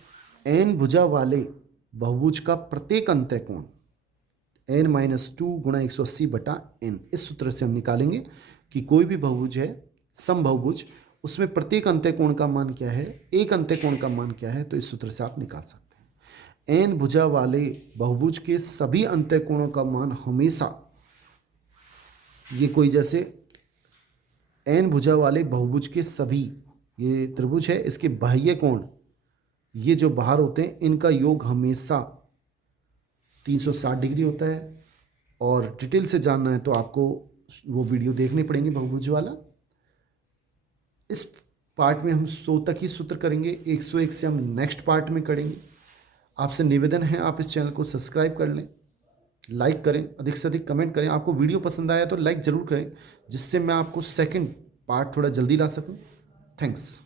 एन भुजा वाले बहुभुज का प्रत्येक अंतःकोण n-2 गुणा 180 बटा n, इस सूत्र से हम निकालेंगे कि कोई भी बहुभुज है, समबहुभुज, उसमें प्रत्येक अंतःकोण का मान क्या है, एक अंतःकोण का मान क्या है, तो इस सूत्र से आप निकाल सकते हैं। एन भुजा वाले बहुभुज के सभी अंतःकोणों का मान हमेशा, ये कोई जैसे एन भुजा वाले बहुभुज के सभी, ये त्रिभुज है, इसके बाह्य कोण, ये जो बाहर होते हैं, इनका योग हमेशा 360 डिग्री होता है। और डिटेल से जानना है तो आपको वो वीडियो देखनी पड़ेंगी बहुभुज वाला। इस पार्ट में हम 100 तक ही सूत्र करेंगे, 101 से हम नेक्स्ट पार्ट में करेंगे। आपसे निवेदन है आप इस चैनल को सब्सक्राइब कर लें, लाइक करें, अधिक से अधिक कमेंट करें। आपको वीडियो पसंद आया तो लाइक ज़रूर करें, जिससे मैं आपको सेकंड पार्ट थोड़ा जल्दी ला सकूं। थैंक्स।